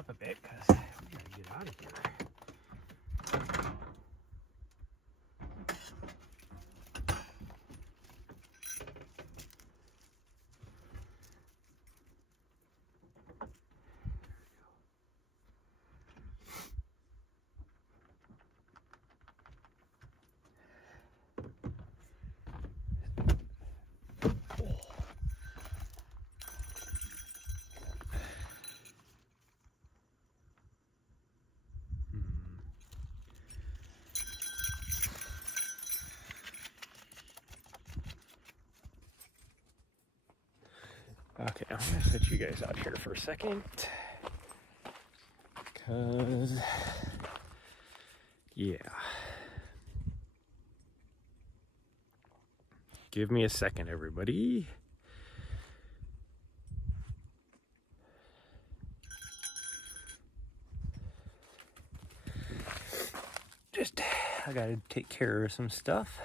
up a bit because we gotta get out of here. Okay, I'm gonna set you guys out here for a second. Because, yeah. Give me a second, everybody. I gotta take care of some stuff.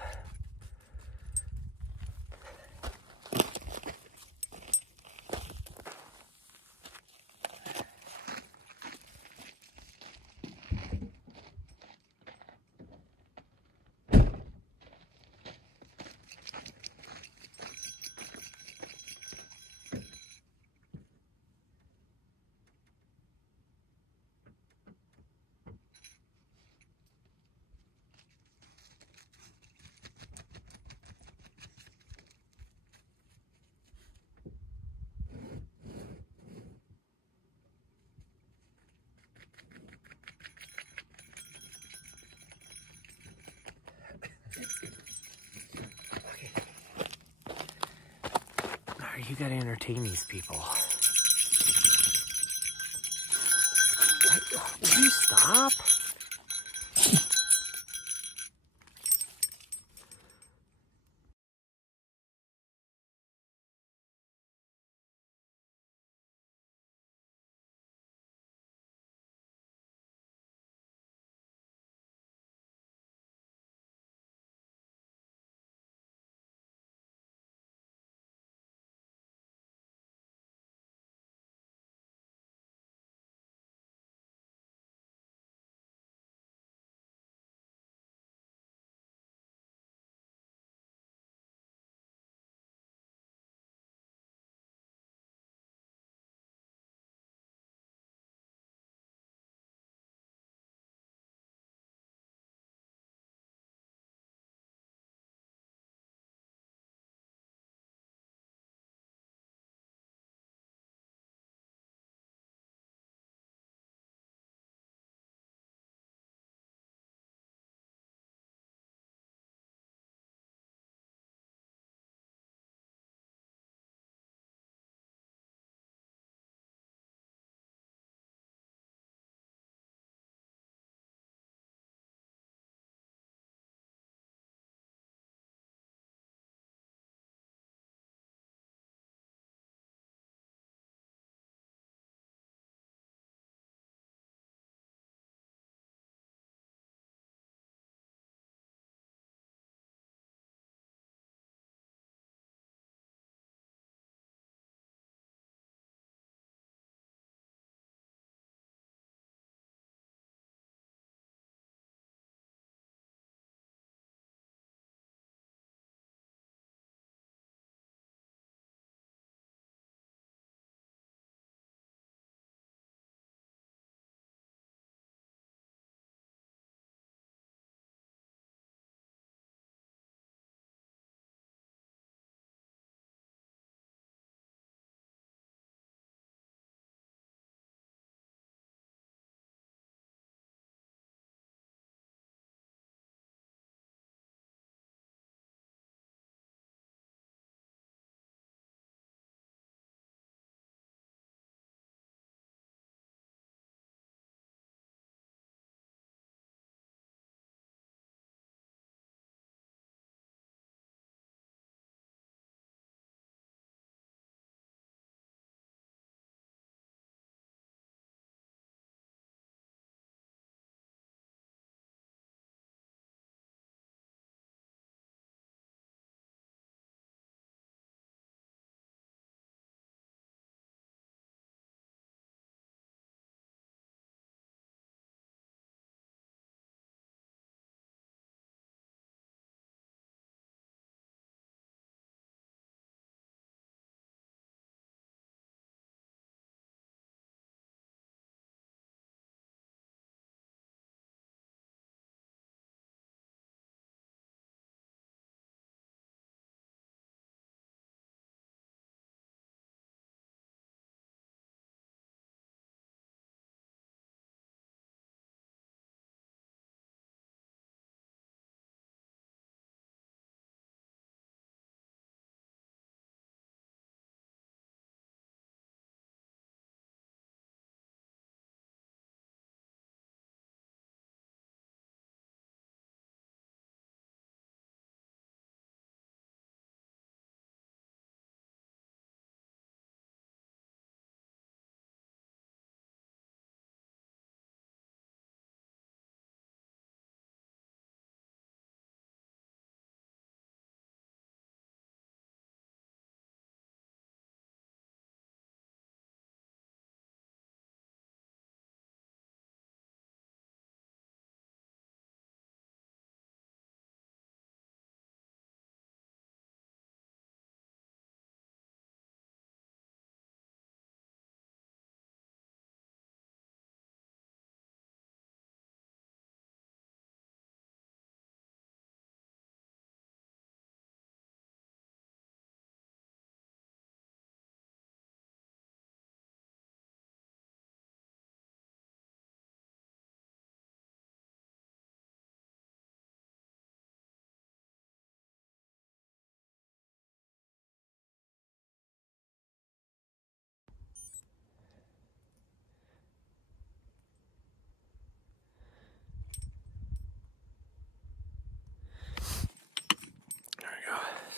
You gotta entertain these people. Will you stop?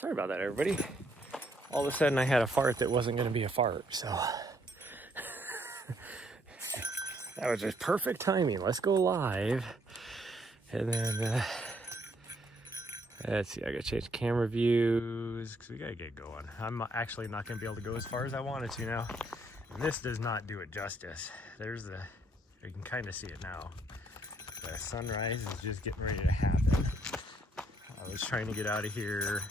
Sorry about that, everybody. All of a sudden I had a fart that wasn't going to be a fart, so that was just perfect timing. Let's go live. And then let's see, I gotta change camera views because we gotta get going. I'm actually not gonna be able to go as far as I wanted to now. And this does not do it justice. There's the, you can kind of see it now. The sunrise is just getting ready to happen. I was trying to get out of here.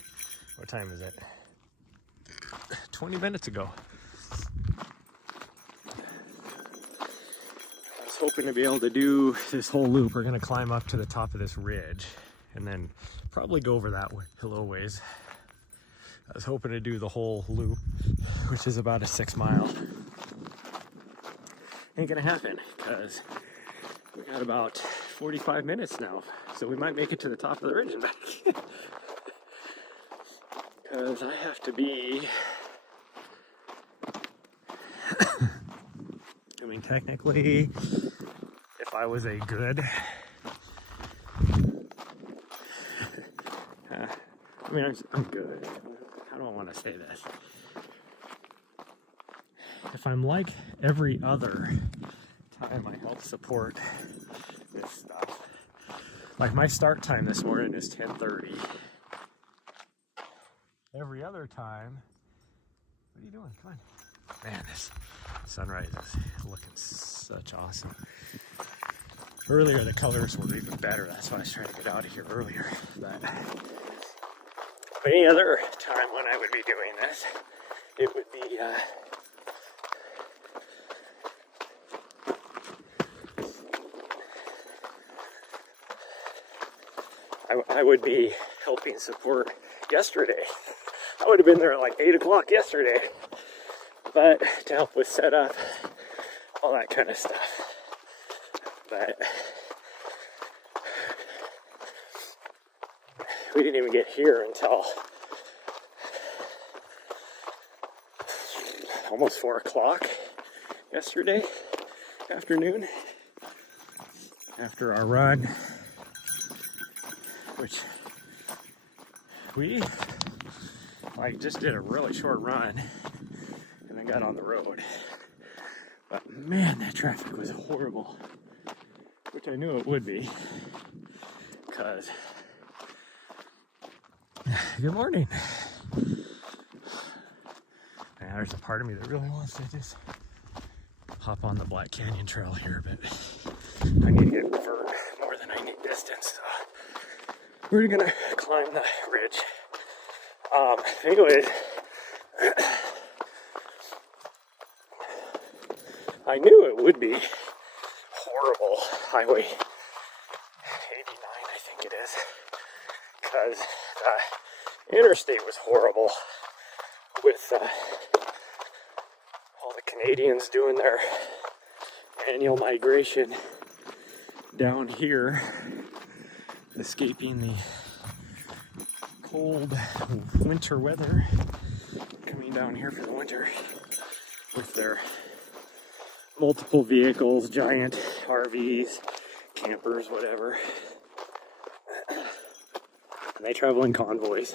What time is it? 20 minutes ago. I was hoping to be able to do this whole loop. We're gonna climb up to the top of this ridge and then probably go over that way a little ways. I was hoping to do the whole loop, which is about a 6 mile. Ain't gonna happen because we got about 45 minutes now, so we might make it to the top of the ridge and back. Because I have to be, I mean, technically, if I was a good, I mean, I'm good. How do I want to say this? If I'm like every other time I help support this stuff, like my start time this morning is 10:30. Every other time, what are you doing? Come on. Man, this sunrise is looking such awesome. Earlier, the colors were even better. That's why I was trying to get out of here earlier. But any other time when I would be doing this, it would be I would be helping support yesterday. I would have been there at like 8 o'clock yesterday, but to help with setup, all that kind of stuff. But we didn't even get here until almost 4 o'clock yesterday afternoon after our run, which we like just did a really short run and then got on the road. But man, that traffic was horrible, which I knew it would be because good morning. And there's a part of me that really wants to just hop on the Black Canyon Trail here, but I need to get over more than I need distance. So we're gonna climb the ridge. Anyways, I knew it would be horrible. Highway 89, I think it is, because the interstate was horrible with all the Canadians doing their annual migration down here, escaping the cold winter weather, coming down here for the winter with their multiple vehicles, giant RVs, campers, whatever. And they travel in convoys,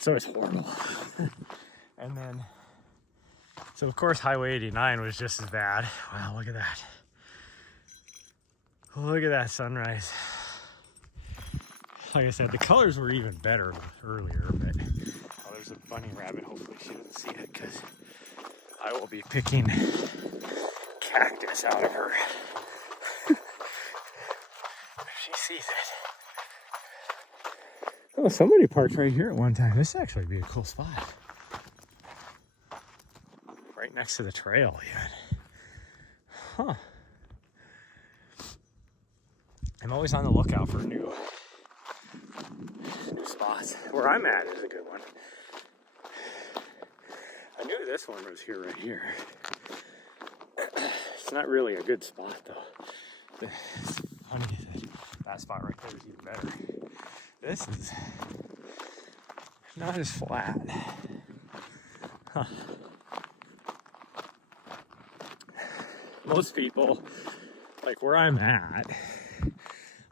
so it's horrible. And then, so of course Highway 89 was just as bad. Wow, look at that. Look at that sunrise. Like I said, the colors were even better earlier, but oh, there's a bunny rabbit. Hopefully she doesn't see it because I will be picking cactus out of her if she sees it. Oh, somebody parked right here at one time. This would actually be a cool spot. Right next to the trail, even. Huh. I'm always on the lookout for new spots. Where I'm at is a good one. I knew this one was here right here. It's not really a good spot though. It's funny that spot right there is even better. This is not as flat. Huh. Most people, like where I'm at,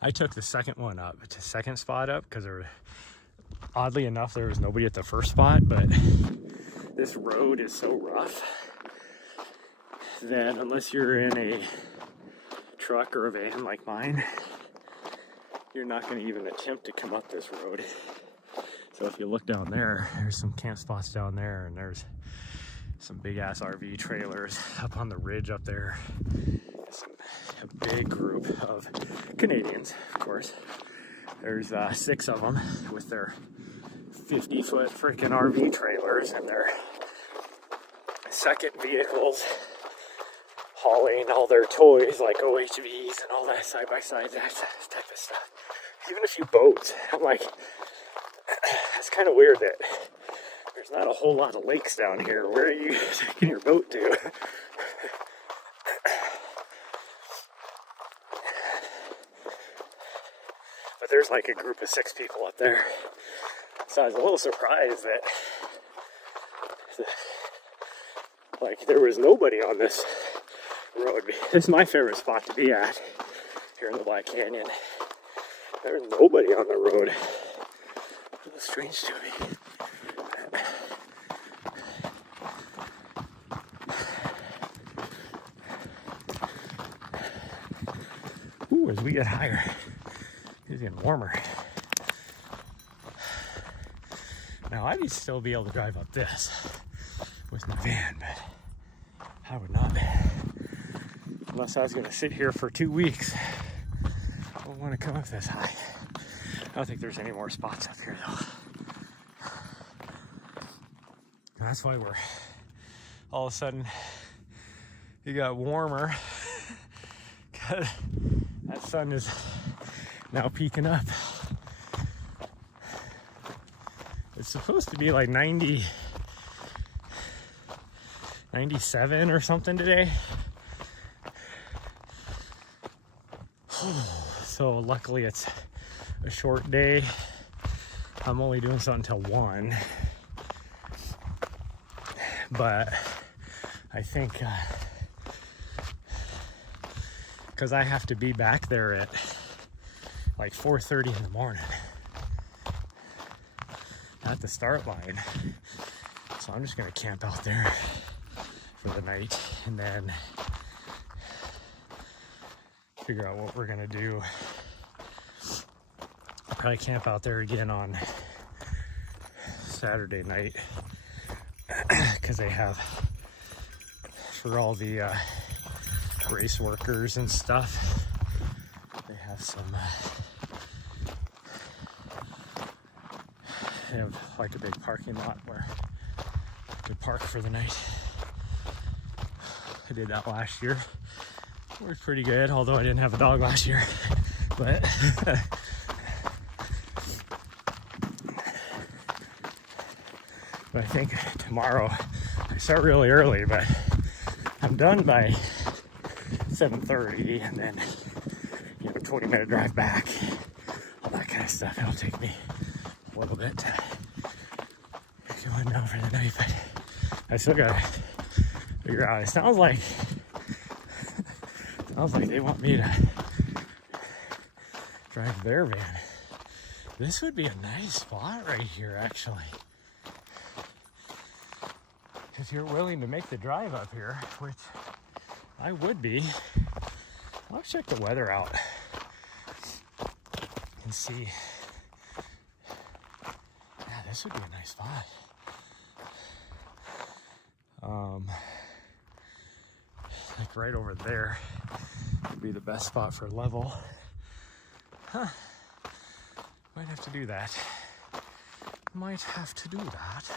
I took the second one up, the second spot up, because Oddly enough, there was nobody at the first spot, but this road is so rough that unless you're in a truck or a van like mine, you're not going to even attempt to come up this road. So if you look down there, there's some camp spots down there, and there's some big ass RV trailers up on the ridge up there. A big group of Canadians, of course. There's 6 of them with their 50-foot freaking RV trailers and their second vehicles, hauling all their toys like OHVs and all that side-by-side, that type of stuff. Even a few boats. I'm like, it's kind of weird that there's not a whole lot of lakes down here. Where are you taking your boat to? But there's like a group of 6 people up there. So I was a little surprised that like there was nobody on this road. This is my favorite spot to be at here in the Black Canyon. There's nobody on the road. A little strange to me. Ooh, as we get higher, it's getting warmer. Now, I'd still be able to drive up this with my van, but I would not. Unless I was going to sit here for 2 weeks. I don't want to come up this high. I don't think there's any more spots up here, though. That's why we're all of a sudden it got warmer. That sun is now peeking up. It's supposed to be like 97 or something today. So luckily it's a short day. I'm only doing something till 1. But I think because I have to be back there at like 4:30 in the morning at the start line. So I'm just gonna camp out there for the night and then figure out what we're gonna do. I'll probably camp out there again on Saturday night because they have, for all the race workers and stuff, they have some they have like a big parking lot where you could park for the night. I did that last year. It worked pretty good, although I didn't have a dog last year. But but I think tomorrow I start really early, but I'm done by 7:30, and then 20-minute drive back, all that kind of stuff. It'll take me a little bit to go in now for the night, but I still gotta figure out. It sounds like they want me to drive their van. This would be a nice spot right here, actually. If you're willing to make the drive up here, which I would be. I'll check the weather out and see. Yeah, this would be a nice spot. Like right over there would be the best spot for level. Huh. Might have to do that. Might have to do that.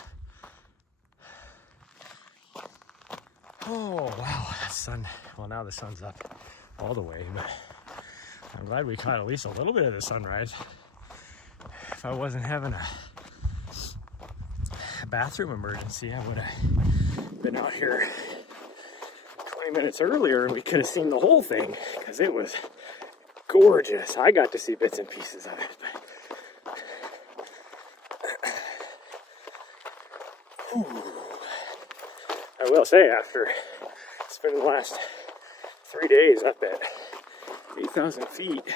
Oh, wow, the sun. Well, now the sun's up all the way, but I'm glad we caught at least a little bit of the sunrise. If I wasn't having a bathroom emergency, I would have been out here 20 minutes earlier and we could have seen the whole thing because it was gorgeous. I got to see bits and pieces of it, but I will say, after spending the last 3 days up at 8,000 feet,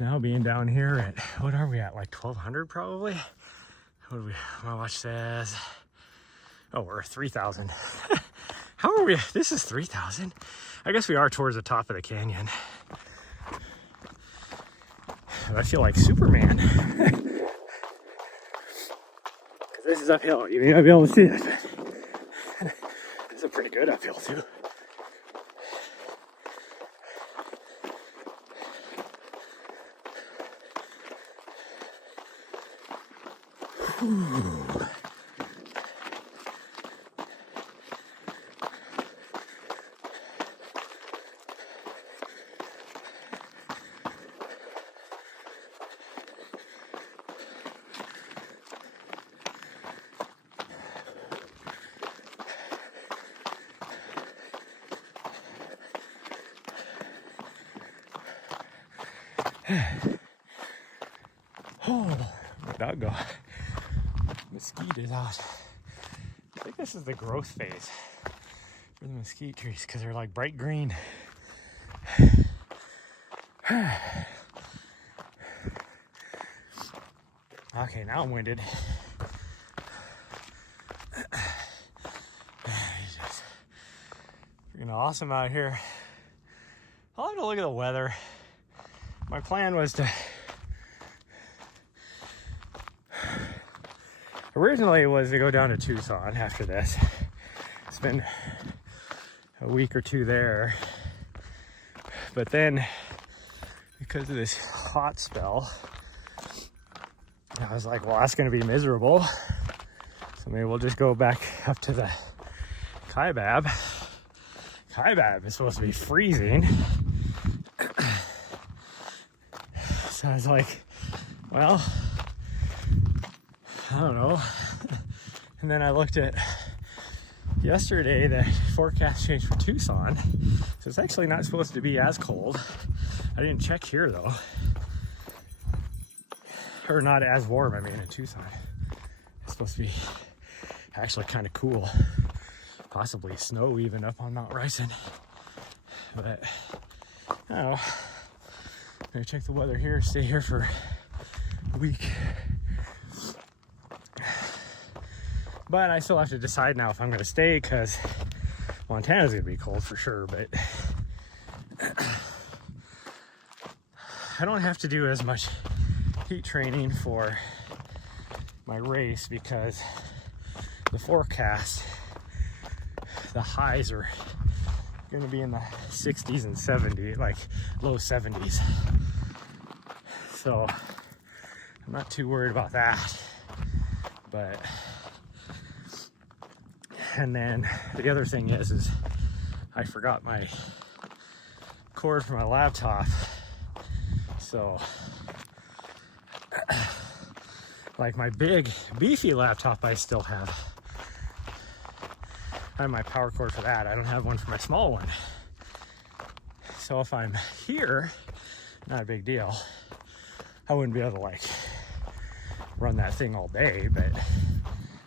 Now being down here at, what are we at, like 1200 probably? What do we, my watch says, oh, we're 3,000. How are we, this is 3,000. I guess we are towards the top of the canyon. I feel like Superman. Because this is uphill, you may not be able to see it, but it's a pretty good uphill too. Ooh. Oh, where'd that go? Mesquite is out. I think this is the growth phase for the mesquite trees because they're like bright green. Okay, now I'm winded. It's just freaking awesome out here. I'll have to look at the weather. My plan was to originally was to go down to Tucson after this. Spend a week or two there. But then, because of this hot spell, I was like, well, that's going to be miserable. So maybe we'll just go back up to the Kaibab. Kaibab is supposed to be freezing. So I was like, well, I don't know. And then I looked at yesterday, the forecast changed for Tucson. So it's actually not supposed to be as cold. I didn't check here though. Or not as warm, I mean, in Tucson. It's supposed to be actually kind of cool. Possibly snow even up on Mount Rison. But, I don't know. I'm gonna check the weather here, stay here for a week. But I still have to decide now if I'm gonna stay because Montana's gonna be cold for sure, but I don't have to do as much heat training for my race because the forecast, the highs are gonna be in the 60s and 70s, like low 70s. So I'm not too worried about that. But, and then the other thing is I forgot my cord for my laptop. So like my big beefy laptop I still have. I have my power cord for that. I don't have one for my small one. So if I'm here, not a big deal. I wouldn't be able to like run that thing all day, but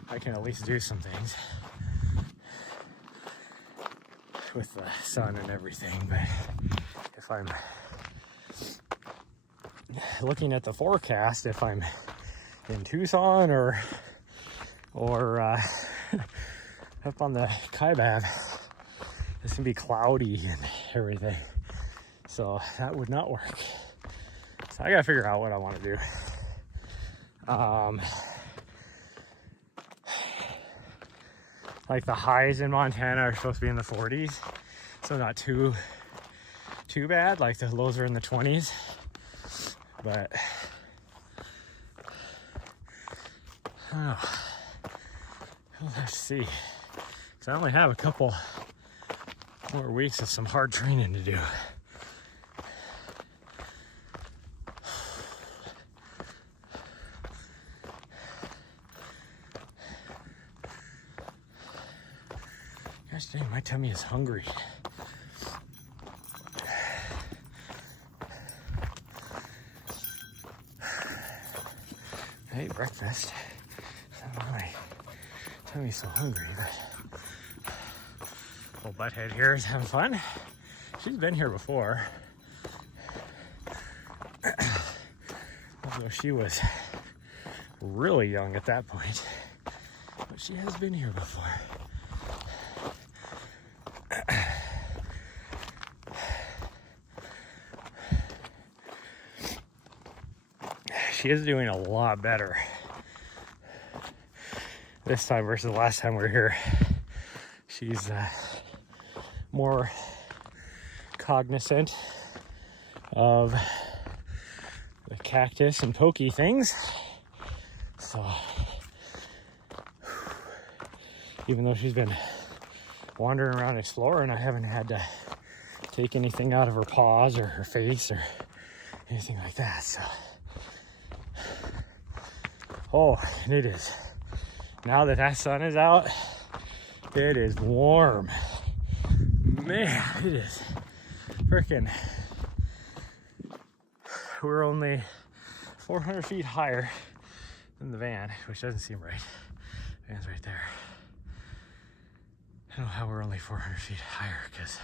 I can at least do some things with the sun and everything. But if I'm looking at the forecast, if I'm in Tucson or up on the Kaibab, it's gonna be cloudy and everything, so that would not work. So I gotta figure out what I want to do. Like the highs in Montana are supposed to be in the 40s, so not too bad. Like the lows are in the 20s, but I don't know. We'll have to see. I only have a couple more weeks of some hard training to do. Gosh dang, my tummy is hungry. I ate breakfast. I don't know why my tummy's so hungry, but old butthead here is having fun. She's been here before. though she was really young at that point, but she has been here before. She is doing a lot better this time versus the last time we were here. She's more cognizant of the cactus and pokey things. So even though she's been wandering around exploring, I haven't had to take anything out of her paws or her face or anything like that. So oh, and it is, now that that sun is out, it is warm. Man, it is freaking, we're only 400 feet higher than the van, which doesn't seem right. The van's right there. I don't know how we're only 400 feet higher, because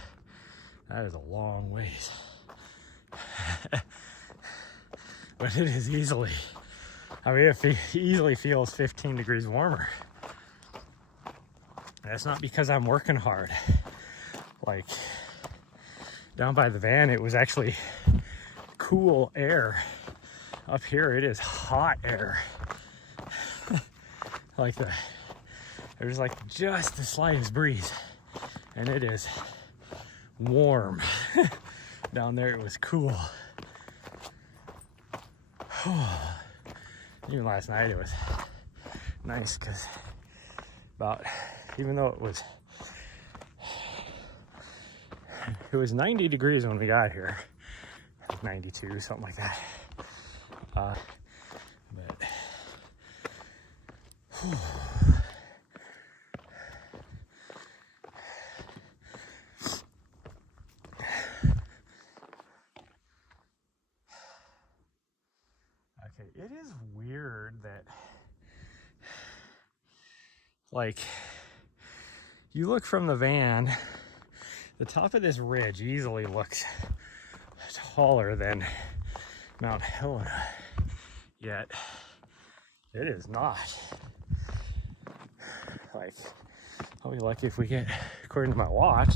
that is a long ways. But it is easily, I mean, it easily feels 15 degrees warmer. That's not because I'm working hard. Like, down by the van, it was actually cool air. Up here, it is hot air. Like there's like just the slightest breeze, and it is warm. Down there, it was cool. Even last night, it was nice because even though it was 90 degrees when we got here, 92, something like that. But okay, it is weird that, like, you look from the van, the top of this ridge easily looks taller than Mount Helena, yet it is not. Like, I'll be lucky if we get, according to my watch,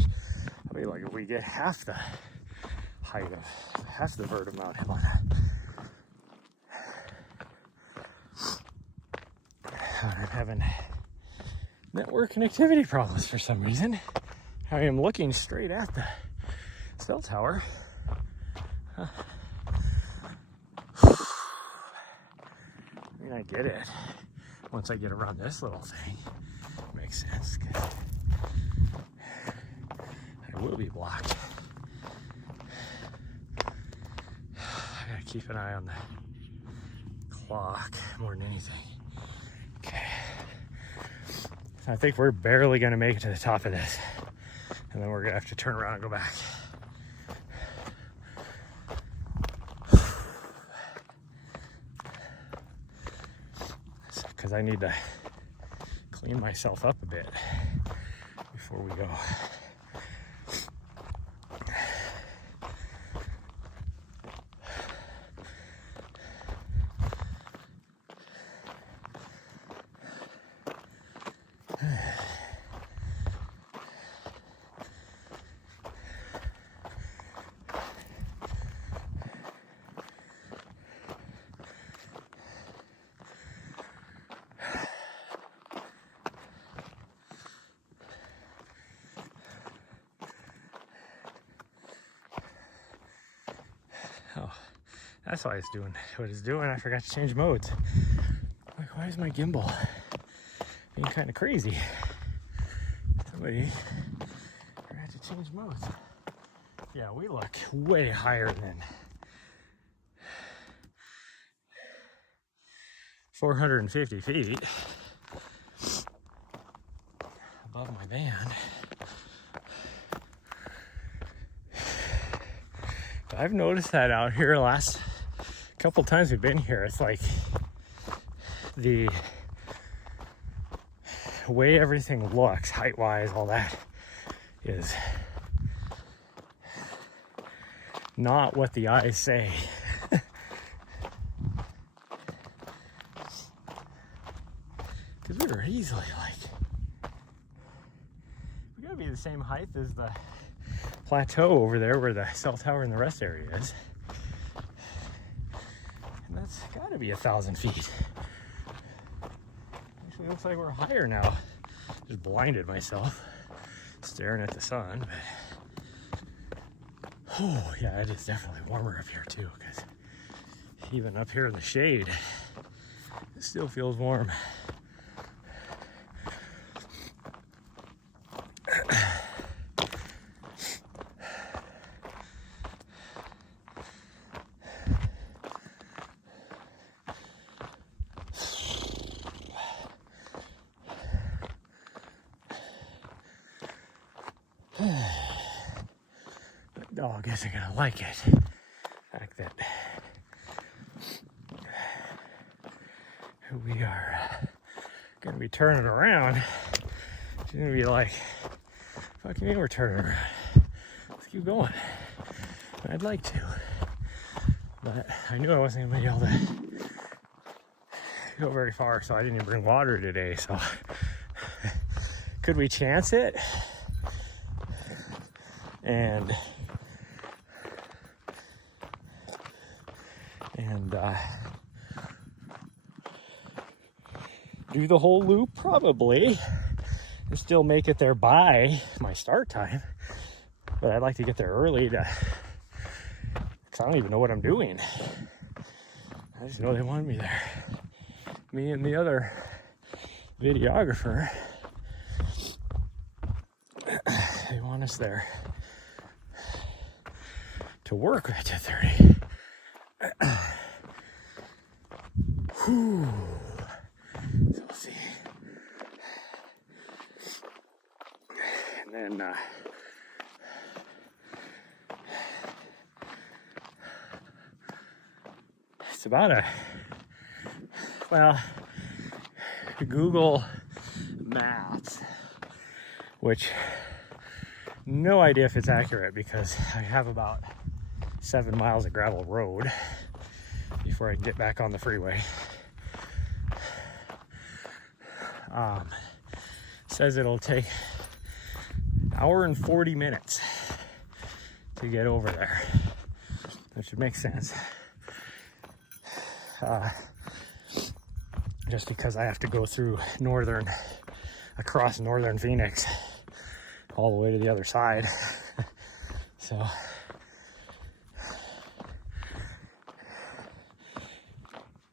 I'll be lucky if we get half the height of, half the vert of Mount Helena. I'm having network connectivity problems for some reason. I am looking straight at the cell tower. I mean, I get it. Once I get around this little thing, it makes sense. I will be blocked. I gotta keep an eye on the clock more than anything. Okay. I think we're barely gonna make it to the top of this, and then we're gonna have to turn around and go back. Because I need to clean myself up a bit before we go. Oh, that's why it's doing what it's doing. I forgot to change modes. Like, why is my gimbal being kind of crazy? Somebody forgot to change modes. Yeah, we look way higher than 450 feet above my van. I've noticed that out here the last couple times we've been here, it's like the way everything looks, height-wise, all that, is not what the eyes say. easily like, we gotta be the same height as the plateau over there where the cell tower and the rest area is. And that's gotta be 1,000 feet. Actually looks like we're higher now. Just blinded myself staring at the sun, but oh yeah, it is definitely warmer up here too, because even up here in the shade, it still feels warm. Dog isn't gonna like it. The fact that we are gonna be turning around. She's gonna be like, fuck you mean we're turning around? Let's keep going. And I'd like to, but I knew I wasn't gonna be able to go very far, so I didn't even bring water today. So could we chance it? And do the whole loop? Probably. And still make it there by my start time. But I'd like to get there early because I don't even know what I'm doing. I just know they wanted me there. Me and the other videographer, they want us there to work at 2:30. Whew. So we'll see. And then it's about Google Maps, which no idea if it's accurate because I have about 7 miles of gravel road before I can get back on the freeway. Says it'll take an hour and 40 minutes to get over there, which would make sense. Just because I have to go through across northern Phoenix all the way to the other side. So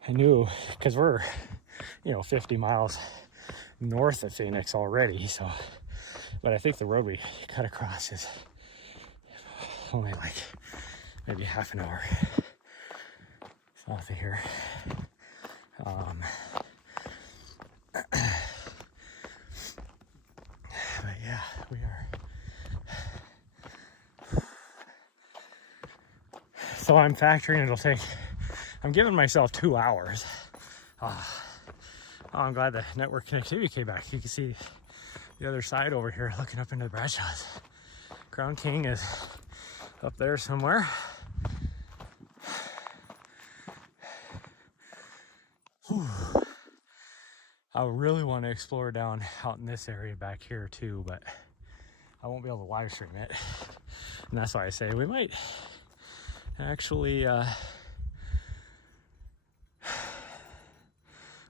I knew, because we're 50 miles north of Phoenix already, so, but I think the road we cut across is only like maybe half an hour south of here. But yeah, we are. So I'm factoring it'll take, I'm giving myself 2 hours. Oh, I'm glad the network connectivity came back. You can see the other side over here looking up into the Bradshaws. Crown King is up there somewhere. Whew. I really want to explore down out in this area back here too, but I won't be able to live stream it. And that's why I say we might actually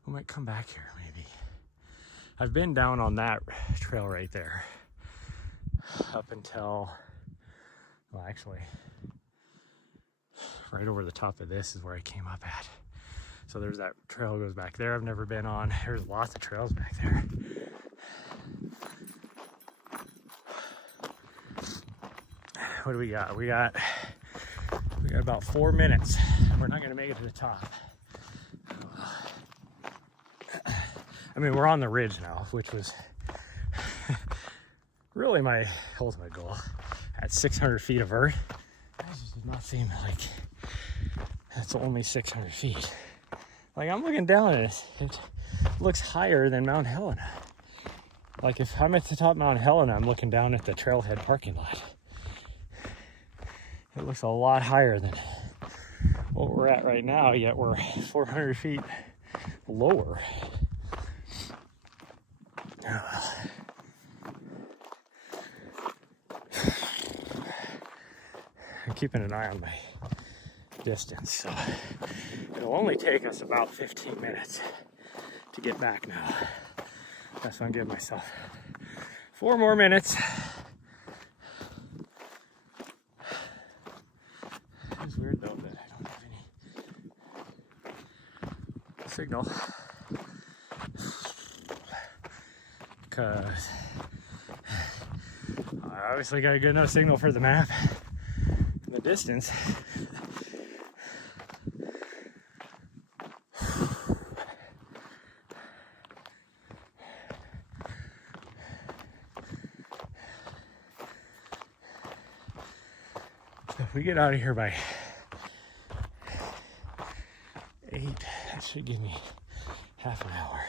we might come back here maybe. I've been down on that trail right there up until, well, actually right over the top of this is where I came up at. So there's that trail goes back there I've never been on. There's lots of trails back there. What do we got? We got about 4 minutes. We're not gonna make it to the top. I mean, we're on the ridge now, which was really my ultimate goal. At 600 feet of vert, that just does not seem like that's only 600 feet. Like, I'm looking down at it, it looks higher than Mount Helena. Like, if I'm at the top of Mount Helena, I'm looking down at the Trailhead parking lot. It looks a lot higher than what we're at right now, yet we're 400 feet lower. keeping an eye on my distance. So it'll only take us about 15 minutes to get back now. That's why I'm giving myself 4 more minutes. It's weird though that I don't have any signal, because I obviously got a good enough signal for the map and the distance. If we get out of here by 8, that should give me half an hour.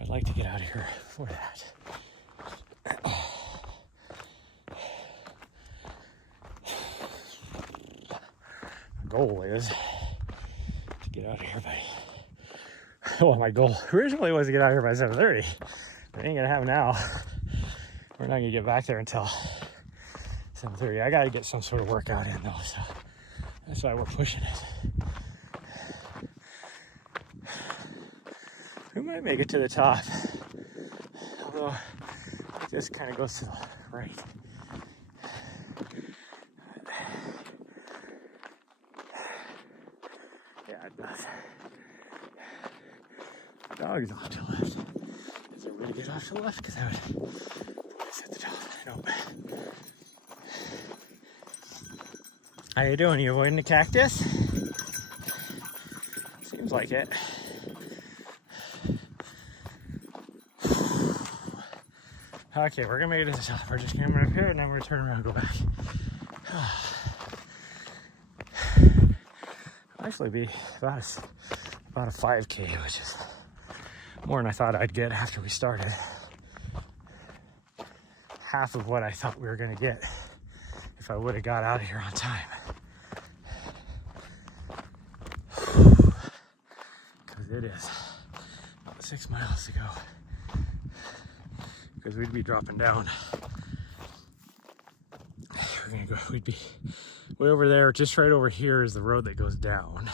I'd like to get out of here before that. My goal is to get out of here by, well, my goal originally was to get out of here by 7:30. It ain't gonna happen now. We're not gonna get back there until 7:30. I gotta get some sort of workout in though, so that's why we're pushing it. We might make it to the top, although it just kind of goes to the right. Yeah, it does. The dog's off to the left. Is there a way to get off to the left? Because I would at the top. Nope. How you doing? You avoiding the cactus? Seems like it. Okay, we're gonna make it to the top. We're just gonna come up here and then we're gonna turn around and go back. Actually be about a 5K, which is more than I thought I'd get after we started. Half of what I thought we were gonna get if I would have got out of here on time. Because it is about 6 miles to go. Because we'd be dropping down. We're gonna go, we'd be way over there. Just right over here is the road that goes down.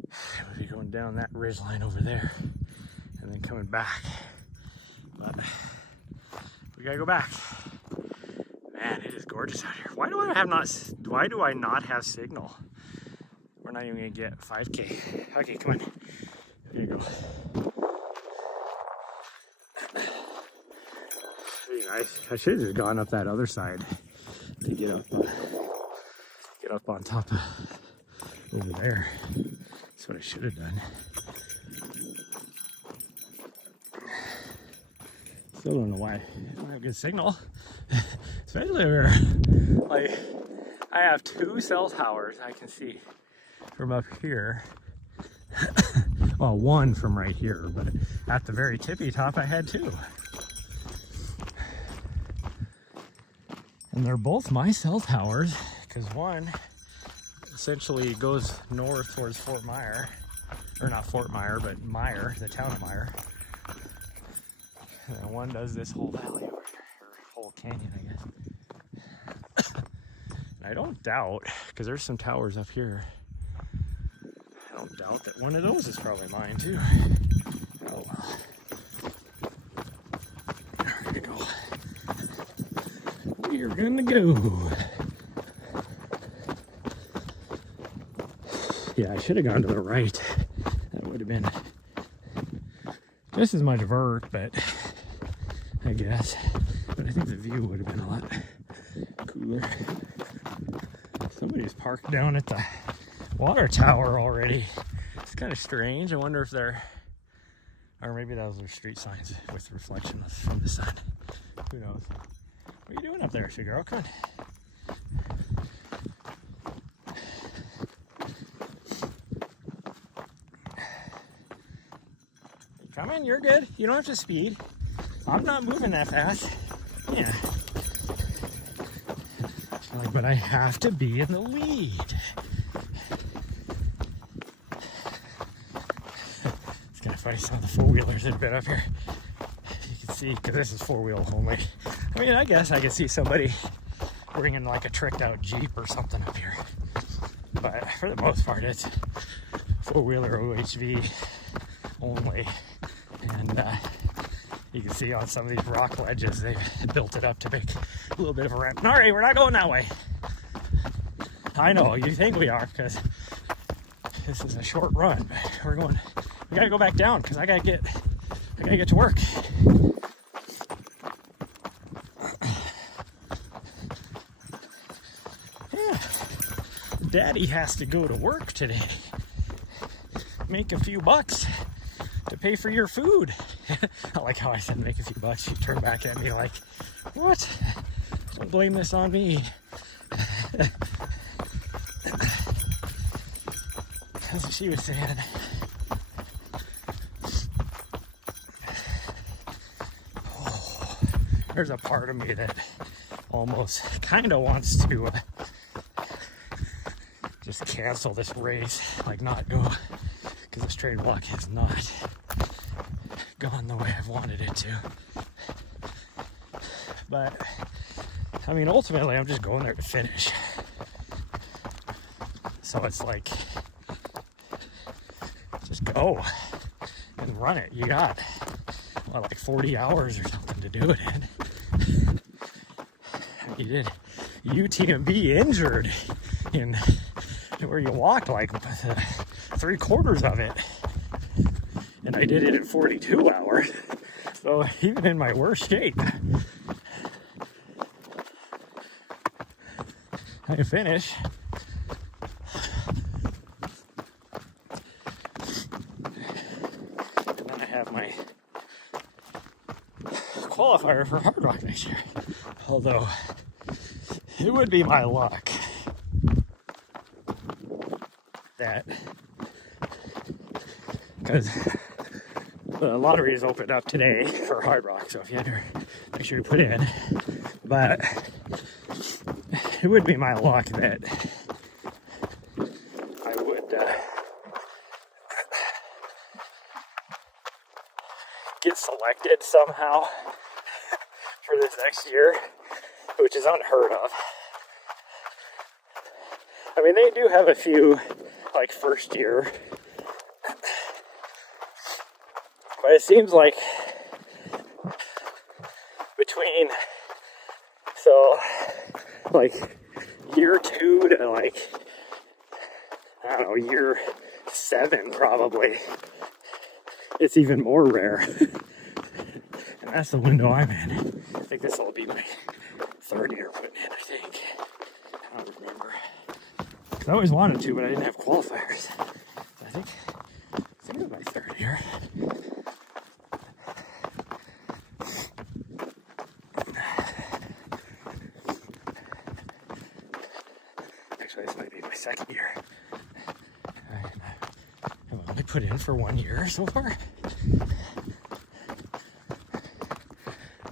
We'd be going down that ridge line over there and then coming back. But we gotta go back. Man, it is gorgeous out here. Why do I not have signal? We're not even gonna get 5K. Okay, come on. There you go. I should have just gone up that other side to get up on top of over there. That's what I should have done. Still don't know why I don't have good signal. Especially where, like, I have 2 cell towers I can see from up here. Well, 1 from right here, but at the very tippy top I had 2. And they're both my cell towers, because one essentially goes north towards Fort Myer, or not Fort Myer, but Myer, the town of Myer. And one does this whole valley over here, or whole canyon, I guess. And I don't doubt, because there's some towers up here, I don't doubt that one of those is probably mine too. Oh well. There we go. We're gonna go. Yeah, I should have gone to the right. That would have been just as much vert, but I guess. But I think the view would have been a lot cooler. Somebody's parked down at the water tower already. It's kind of strange. I wonder if they're, or maybe those are street signs with reflection from the sun. Who knows? What are you doing up there, girl? Come on. Come in, you're good. You don't have to speed. I'm not moving that fast. Yeah. Like, but I have to be in the lead. It's kind of funny, some of the four-wheelers that have been up here. You can see, because this is 4-wheel only. I mean, I guess I could see somebody bringing like a tricked out Jeep or something up here. But for the most part, it's 4-wheeler OHV only. And you can see on some of these rock ledges, they built it up to make a little bit of a ramp. All right, we're not going that way. I know, you think we are, because this is a short run, but we gotta go back down, because I gotta get to work. Yeah, Daddy has to go to work today. Make a few bucks to pay for your food. I like how I said make a few bucks. She turned back at me like, what? Don't blame this on me. That's what she was saying. Oh, there's a part of me that almost kind of wants to just cancel this race, like not go, because this trade walk has not gone the way I've wanted it to. But I mean, ultimately, I'm just going there to finish. So it's like, just go and run it. You got, what, like 40 hours or something to do it in. You did UTMB injured in where you walked like 3/4 of it. And I did it in 42 hours. So even in my worst shape, I can finish. And then I have my qualifier for Hard Rock next year. Although, it would be my luck that, because the lottery is opened up today for Hard Rock, so if you enter, make sure to put in. But it would be my luck that I would get selected somehow for this next year, which is unheard of. I mean, they do have a few, like, first year, but it seems like between, so, like, year 2 to, like, I don't know, year 7 probably, it's even more rare. And that's the window I'm in. I think this will be my 3rd year putting in, I think. I don't remember. Because I always wanted to, but I didn't have qualifiers. So I think it was my 3rd year. Actually, this might be my 2nd year. I've only put in for 1 year so far.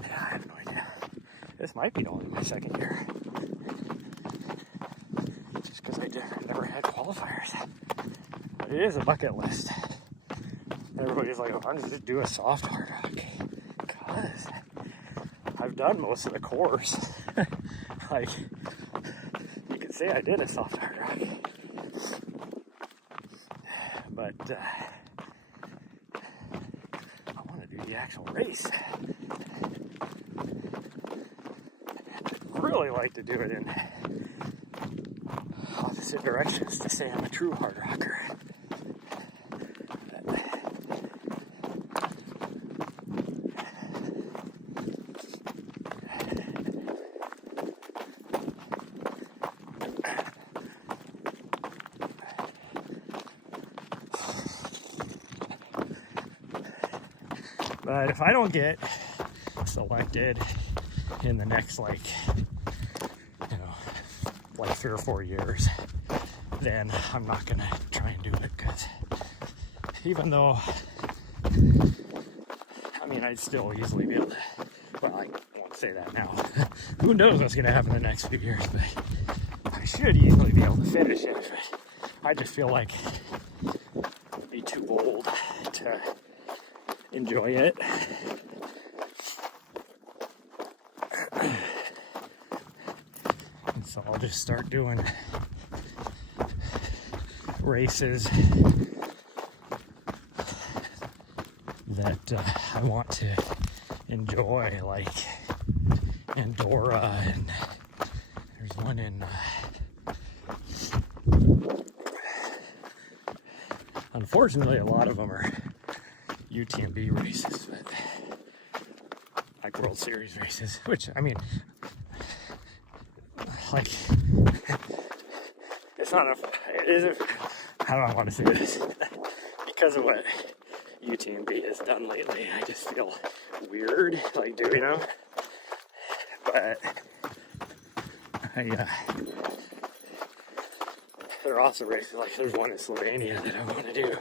Yeah, I have no idea. This might be only my 2nd year. Just because I never had qualifiers. But it is a bucket list. Everybody's like, why don't you just do a soft Hard Rock? Because I've done most of the course. Like, you can say I did a soft Hard Rock. But I want to do the actual race. I'd really like to do it in opposite directions to say I'm a true hard rocker. But if I don't get selected in the next, like, you know, like 3 or 4 years, then I'm not gonna try and do it, because even though, I mean, I'd still easily be able to, well, I won't say that now. Who knows what's gonna happen in the next few years, but I should easily be able to finish it. I just feel like I'd be too old to enjoy it. just start doing races that I want to enjoy, like Andorra, and there's one in unfortunately a lot of them are UTMB races, but like World Series races, which I mean, like it's not a, it isn't, how do I want to say this? Because of what UTMB has done lately, I just feel weird like doing them. But there are also races, like there's one in Slovenia that I want to do.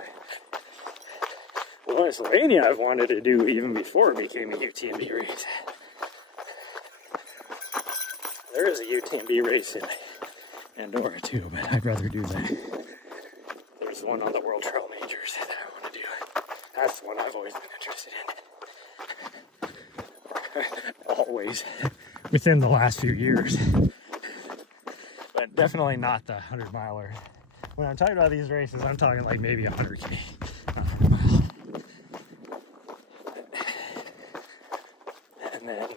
The one in Slovenia I've wanted to do even before it became a UTMB race. There is a UTMB race in Andorra too, but I'd rather do that. There's one on the World Trail Majors that I want to do. That's the one I've always been interested in. Always. Within the last few years. But definitely not the 100-miler. When I'm talking about these races, I'm talking like maybe 100K. Not 100 miles. And then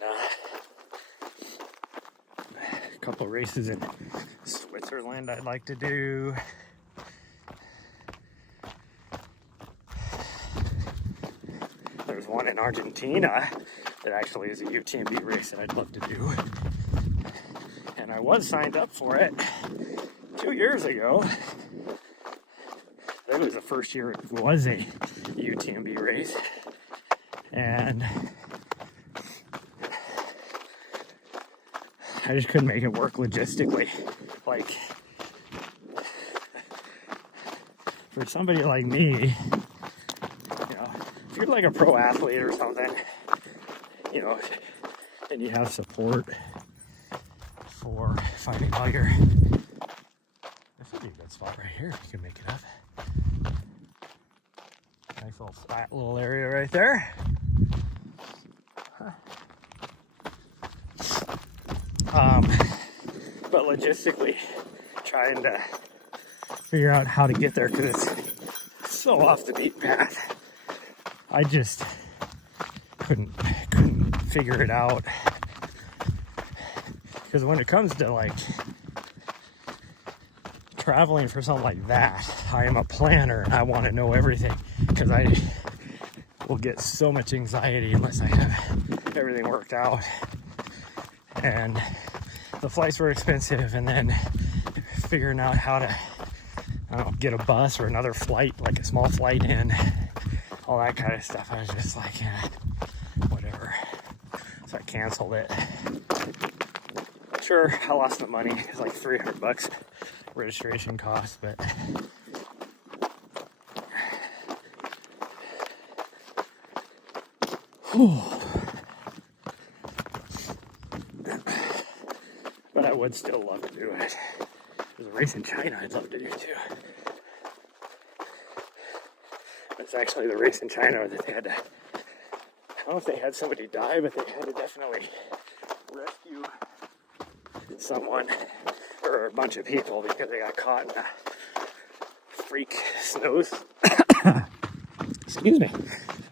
a couple races in Switzerland I'd like to do. There's one in Argentina that actually is a UTMB race that I'd love to do. And I was signed up for it 2 years ago. That was the first year it was a UTMB race. And I just couldn't make it work logistically. Like, for somebody like me, you know, if you're like a pro athlete or something, you know, and you have support for fighting all your, this would be a good spot right here if you can make it up. Nice little flat little area right there. But logistically, trying to figure out how to get there because it's so off the beaten path. I just couldn't figure it out. Because when it comes to like traveling for something like that, I am a planner and I want to know everything because I will get so much anxiety unless I have everything worked out. And the flights were expensive, and then figuring out how to, I don't know, get a bus or another flight, like a small flight in, all that kind of stuff. I was just like, whatever. So I canceled it. Sure, I lost the money. It's like $300 registration cost, but but I would still love to do it. There's a race in China I'd love to do too. It's actually the race in China that they had to, I don't know if they had somebody die, but they had to definitely rescue someone or a bunch of people because they got caught in a freak excuse me,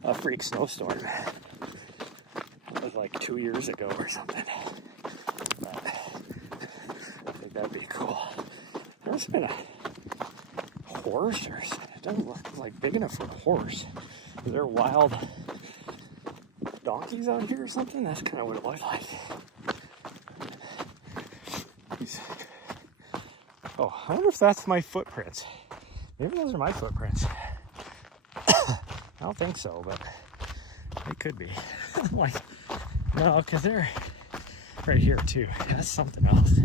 a freak snowstorm. It was like 2 years ago or something. But I think that'd be cool. There's been a horse, or it doesn't look like big enough for a horse. Is there wild donkeys out here or something? That's kind of what it looked like. Oh, I wonder if that's my footprints. Maybe those are my footprints. I don't think so, but they could be. Like, no, because they're right here too. That's something else.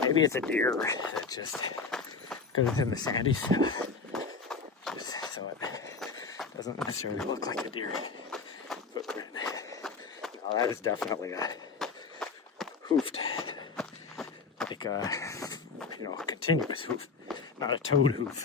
Maybe it's a deer that just, because it's in the sandy stuff, just so it doesn't necessarily look like a deer footprint. No, that is definitely a hoofed, like a, you know, continuous hoof, not a toed hoof.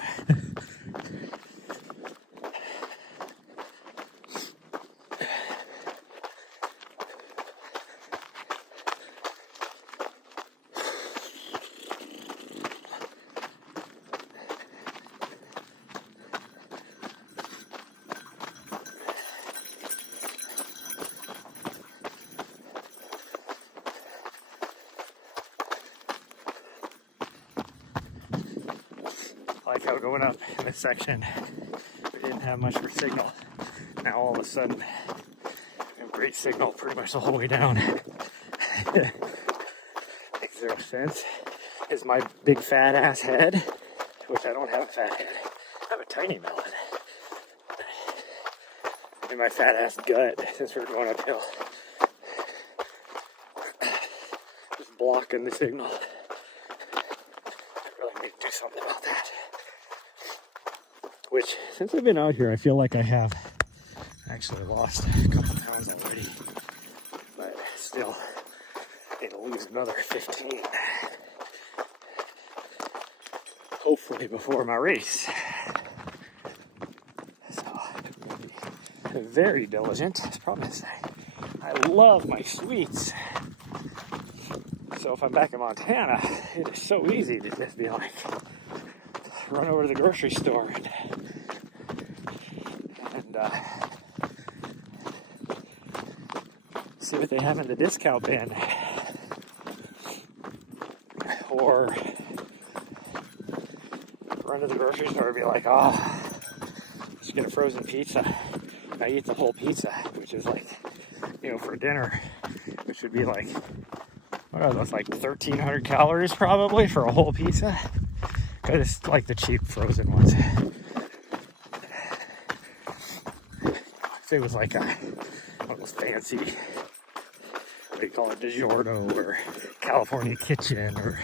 how going up in this section, we didn't have much for signal. Now all of a sudden, we have great signal pretty much the whole way down. Makes zero sense. Is my big fat ass head, which I don't have a fat head. I have a tiny melon. And my fat ass gut, since we're going uphill, just blocking the signal. I really need to do something about that. Which, since I've been out here, I feel like I have actually lost a couple pounds already. But still, need to lose another 15. Hopefully before my race. So, I'll be very diligent, as promised. I love my sweets. So if I'm back in Montana, it is so easy to just be like, run over to the grocery store and see what they have in the discount bin, or run to the grocery store and be like, oh, let's get a frozen pizza. And I eat the whole pizza, which is like, you know, for dinner, which would be like, what are those, like 1,300 calories probably for a whole pizza? Because it's like the cheap frozen ones. If it was like one of those fancy, what do you call it, DiGiorno or California Kitchen or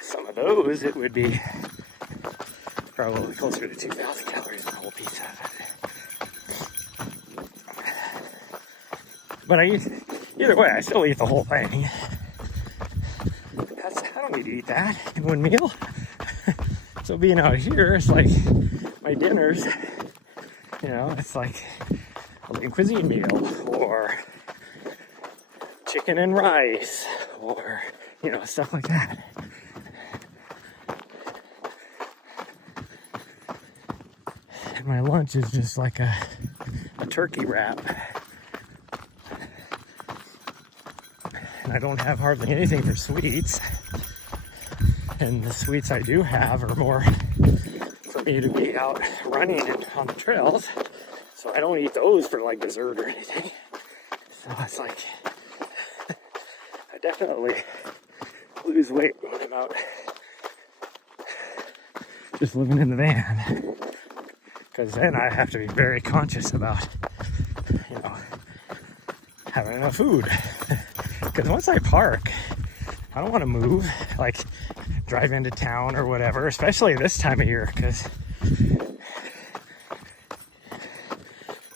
some of those, it would be probably closer to 2,000 calories in a whole pizza. But either way, I still eat the whole thing. I don't need to eat that in one meal. So being out here, it's like my dinners, you know, it's like a lean cuisine meal, or chicken and rice, or, you know, stuff like that. And my lunch is just like a turkey wrap. And I don't have hardly anything for sweets. And the sweets I do have are more for me to be out running and on the trails. So I don't eat those for like dessert or anything. So it's like, I definitely lose weight when I'm out just living in the van. Because then I have to be very conscious about, you know, having enough food. Because once I park, I don't want to move, like drive into town or whatever, especially this time of year, because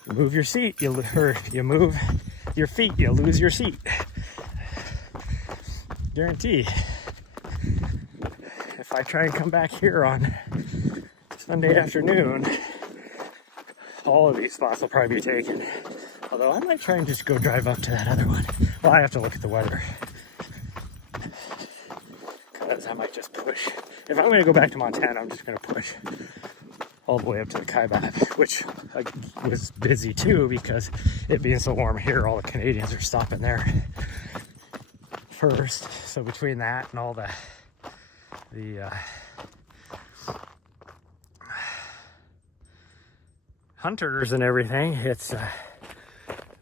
you move your seat, you move your feet, you lose your seat. Guarantee. If I try and come back here on Sunday afternoon, all of these spots will probably be taken. Although I might try and just go drive up to that other one. Well, I have to look at the weather. Because I might just push. If I'm going to go back to Montana, I'm just going to push all the way up to the Kaibab, which was busy too, because it being so warm here, all the Canadians are stopping there first. So between that and all the hunters and everything, it's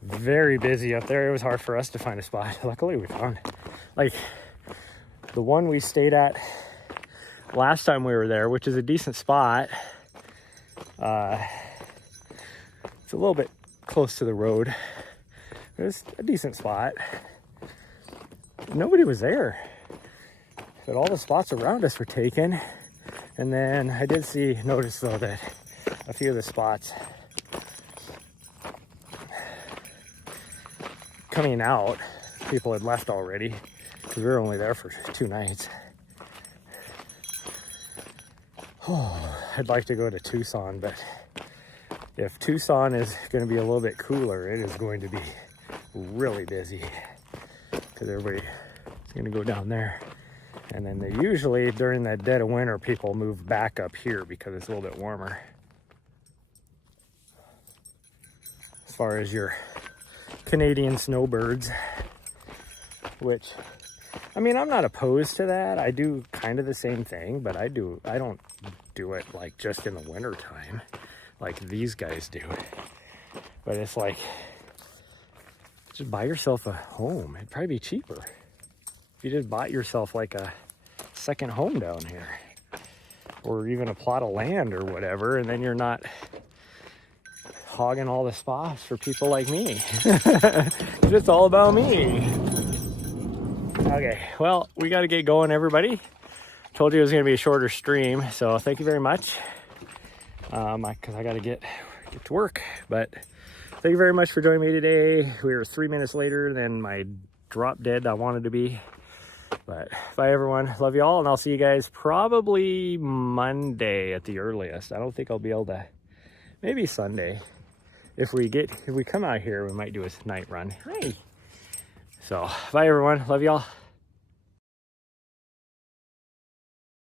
very busy up there. It was hard for us to find a spot. Luckily we found, like, the one we stayed at last time we were there, which is a decent spot. It's a little bit close to the road. It's a decent spot. Nobody was there, but all the spots around us were taken. And then I did notice though that a few of the spots coming out, people had left already, because we were only there for 2 nights. Oh, I'd like to go to Tucson, but if Tucson is going to be a little bit cooler, it is going to be really busy, because everybody is going to go down there. And then they usually, during the dead of winter, people move back up here because it's a little bit warmer. As far as your Canadian snowbirds, which, I mean, I'm not opposed to that. I do kind of the same thing, but I don't do it like just in the winter time like these guys do. But it's like, just buy yourself a home. It'd probably be cheaper if you just bought yourself like a second home down here, or even a plot of land or whatever, and then you're not hogging all the spots for people like me. It's just all about me. Okay, well, we got to get going, everybody. Told you it was going to be a shorter stream, so thank you very much. Because I got to get to work, but thank you very much for joining me today. We were 3 minutes later than my drop dead I wanted to be. But bye, everyone. Love you all, and I'll see you guys probably Monday at the earliest. I don't think I'll be able to. Maybe Sunday. If we come out here, we might do a night run. Hey. So bye, everyone. Love y'all.